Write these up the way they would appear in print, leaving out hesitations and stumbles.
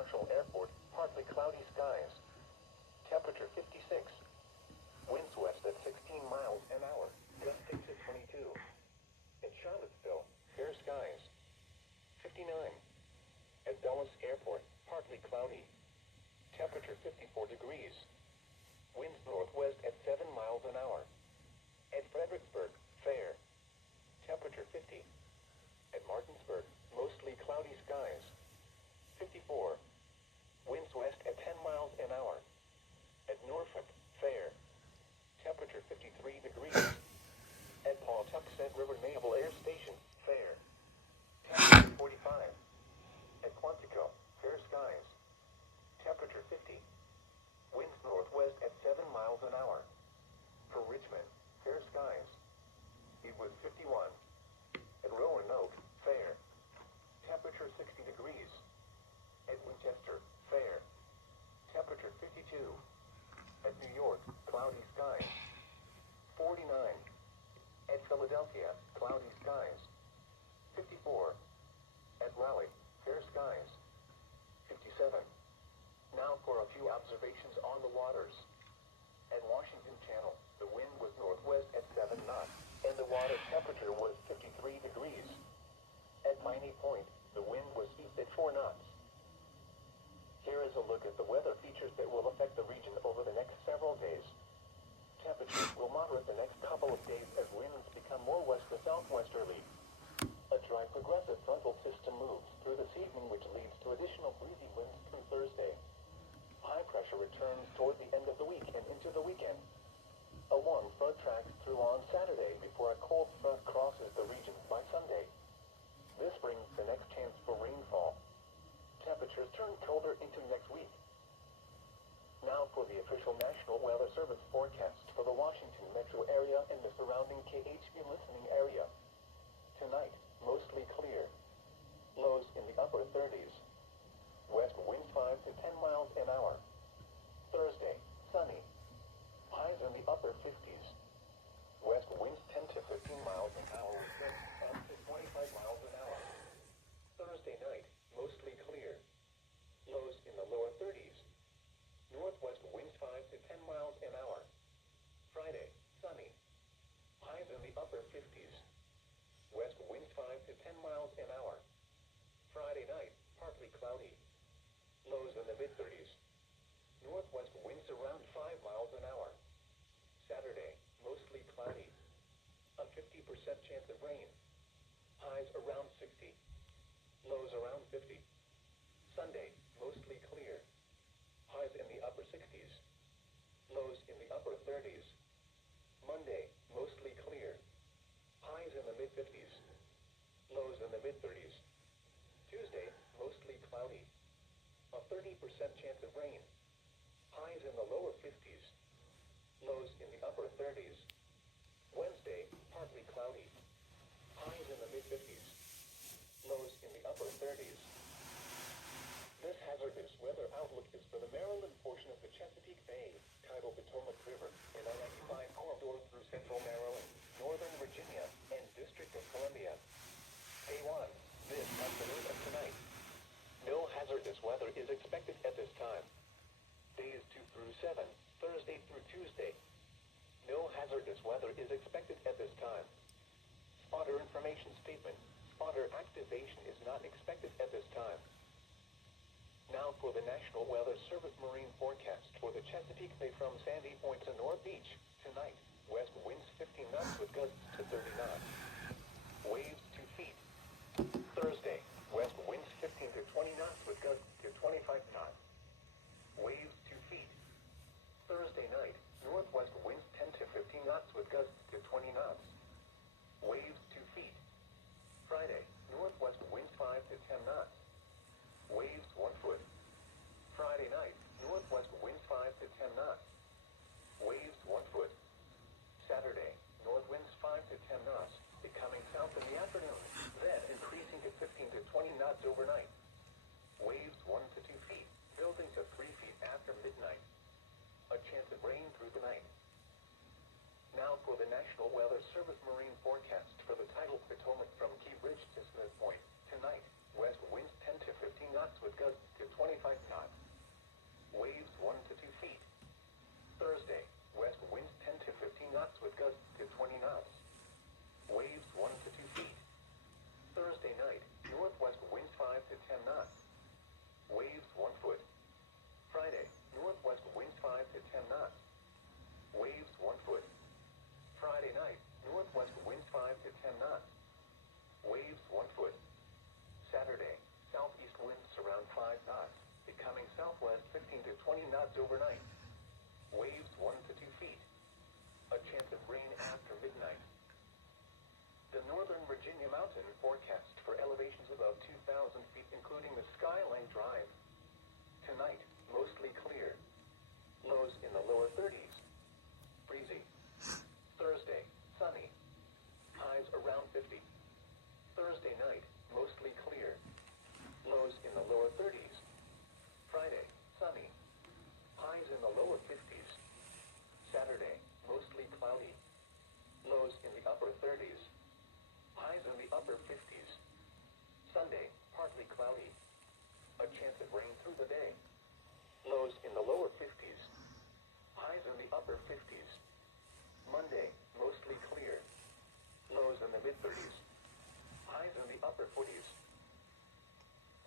Marshall Airport, partly cloudy skies. Temperature 56. Winds west at 16 miles an hour, gust 6 at 22. In Charlottesville, fair skies. 59. At Dulles Airport, partly cloudy. Temperature 54 degrees. Winds northwest at 7 miles an hour. At Fredericksburg, fair. Temperature 50. At Martinsburg, mostly cloudy skies. 54. Winds west at 10 miles an hour. At Norfolk, fair. Temperature 53 degrees. At Pawtuxet River Naval Air Station, fair. Temperature 45. At Quantico, fair skies. Temperature 50. Winds northwest at 7 miles an hour. For Richmond, fair skies. It was 51. At Roanoke, fair. Temperature 60 degrees. At Winchester, fair. Temperature 52. At New York, cloudy skies. 49. At Philadelphia, cloudy skies. 54. At Raleigh, fair skies. 57. Now for a few observations on the waters. At Washington Channel, the wind was northwest at 7 knots, and the water temperature was 53 degrees. At Piney Point, the wind was east at 4 knots. Here is a look at the weather features that will affect the region over the next several days. Temperatures will moderate the next couple of days as winds become more west to southwesterly. A dry progressive frontal system moves through this evening, which leads to additional breezy winds through Thursday. High pressure returns toward the end of the week and into the weekend. A warm front tracks through on Saturday before a cold front crosses the region by Sunday. This brings the next chance for rainfall. Temperatures turn colder into next week. Now for the official National Weather Service forecast for the Washington metro area and the surrounding KHB listening area. Tonight, mostly clear. Lows in the upper 30s. West winds 5 to 10 miles an hour. Thursday, sunny. Highs in the upper 50s. West winds 10 to 15 miles an hour with winds up to 25 miles an hour. Thursday night, mostly clear. Lows in the lower 30s. Northwest winds 5 to 10 miles an hour. Friday, sunny. Highs in the upper 50s. West winds 5 to 10 miles an hour. Friday night, partly cloudy. Lows in the mid-30s. Northwest winds around 5 miles an hour. Saturday, mostly cloudy. A 50% chance of rain. Highs around 60. Lows around 50. Sunday, mostly clear. Highs in the upper 60s. Lows in the upper 30s. Monday, mostly clear. Highs in the mid-50s. Lows in the mid-30s. Tuesday, mostly cloudy. A 30% chance of rain. Highs in the lower 50s. Lows in the upper 30s. Wednesday, partly cloudy. Highs in the mid-50s. Lows in the upper 30s. This hazardous weather outlook is for the Maryland portion of the Chesapeake Bay, tidal Potomac River, and I-95 corridor through central Maryland, northern Virginia, and District of Columbia. Day 1, this afternoon and tonight. No hazardous weather is expected at this time. Days 2 through 7, Thursday through Tuesday. No hazardous weather is expected at this time. Spotter information statement. Spotter activation is not expected at this time. Now for the National Weather Service marine forecast for the Chesapeake Bay from Sandy Point to North Beach. Tonight, west winds 15 knots with gusts to 30 knots. Waves 2 feet. Thursday, west winds 15 to 20 knots with gusts to 25 knots. Waves 2 feet. Thursday night, northwest winds 10 to 15 knots with gusts to 20 knots. Waves 2 feet. Friday, northwest winds 5 to 10 knots. Waves 1 foot. Friday night, northwest winds 5 to 10 knots. Waves 1 foot. Saturday, north winds 5 to 10 knots, becoming south in the afternoon, then increasing to 15 to 20 knots overnight. Waves 1 to 2 feet, building to 3 feet after midnight. A chance of rain through the night. Now for the National Weather Service marine forecast for the tidal Potomac from Key Bridge to Smith Point. Tonight, west winds 10 to 15 knots with gusts to 25 knots. Waves 1 to 2 feet. Thursday, west winds 10 to 15 knots with gusts to 20 knots. Waves 1 to 2 feet. Thursday night, northwest winds 5 to 10 knots. Waves 1 foot. Friday, northwest winds 5 to 10 knots. Waves 1 foot. Friday night, northwest winds 5 to 10 knots. Waves 1 foot. Saturday, southeast winds around 5 knots, becoming southwest 15 to 20 knots overnight. Waves 1 to 2 feet. A chance of rain after midnight. The Northern Virginia mountain forecast for elevations above 2,000 feet, including the Skyline Drive. Tonight, mostly clear. Lows in the lower 30s. Breezy. Thursday, sunny. Highs around 50. Thursday night, mostly clear. Lows in the lower 30s. Friday, sunny. Highs in the lower 50s. Saturday, mostly cloudy. Lows in the upper 30s. Highs in the upper 50s. Sunday, partly cloudy. A chance of rain through the day. Lows in the lower 50s. Highs in the upper 50s. Monday, mostly clear. Lows in the mid-30s. Highs in the upper 40s.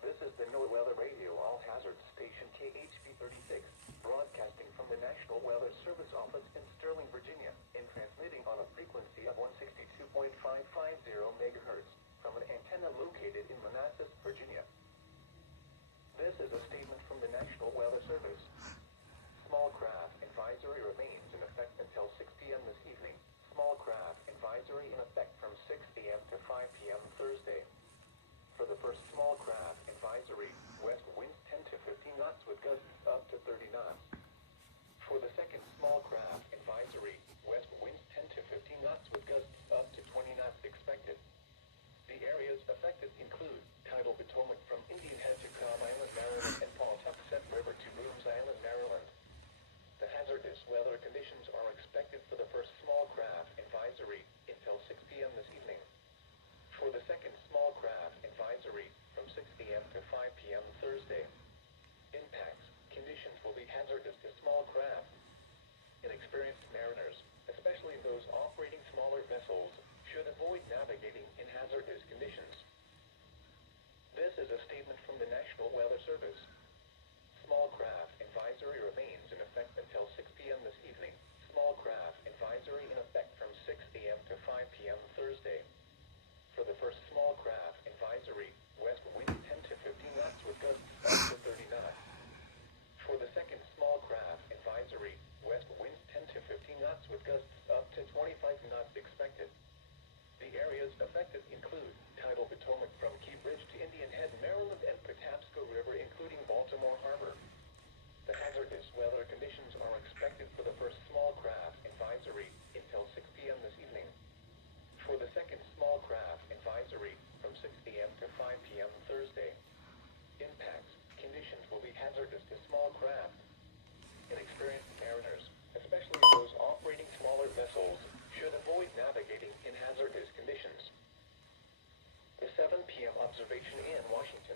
This is the NOAA Weather Radio All-Hazard Station KHB36, broadcasting from the National Weather Service office in Sterling, Virginia, and transmitting on a frequency of 162.550 megahertz from an antenna located in Manassas, Virginia. This is a statement from the National Weather Service. Small craft advisory remains in effect until 6 p.m. this evening. Small craft advisory in effect from 6 a.m. to 5 p.m. Thursday. For the first small craft advisory, west winds 10 to 15 knots with gusts up to 30 knots. For the second small craft advisory, west winds 10 to 15 knots with gusts up to 20 knots expected. The areas affected include tidal Potomac from Indian Head to Cobb Island, Maryland, and Pawtucket River to Boones Island, Maryland. The hazardous weather conditions are expected for the first small craft advisory until 6 p.m. this evening. For the second small craft advisory from 6 p.m. to 5 p.m. Thursday. Impacts, conditions will be hazardous to small craft. Inexperienced mariners, especially those operating smaller vessels, should avoid navigating in hazardous conditions. This is a statement from the National Weather Service. Small craft advisory remains in effect until 6 p.m. this evening. Small craft advisory in effect from 6 a.m. to 5 p.m. Thursday. For the first small craft advisory, west winds 10 to 15 knots with gusts up to 30 knots. For the second small craft advisory, west winds 10 to 15 knots with gusts up to 25 knots expected. The areas affected include tidal Potomac from Key Bridge to Indian Head, Maryland, and Patapsco River, including Baltimore Harbor. The hazardous weather conditions are expected for the first small craft advisory until 6 p.m. this evening. For the second small craft advisory from 6 p.m. to 5 p.m. Thursday. Impacts, conditions will be hazardous to small craft. Inexperienced mariners, especially those operating smaller vessels, should avoid navigating in hazardous conditions. The 7 p.m. observation in Washington.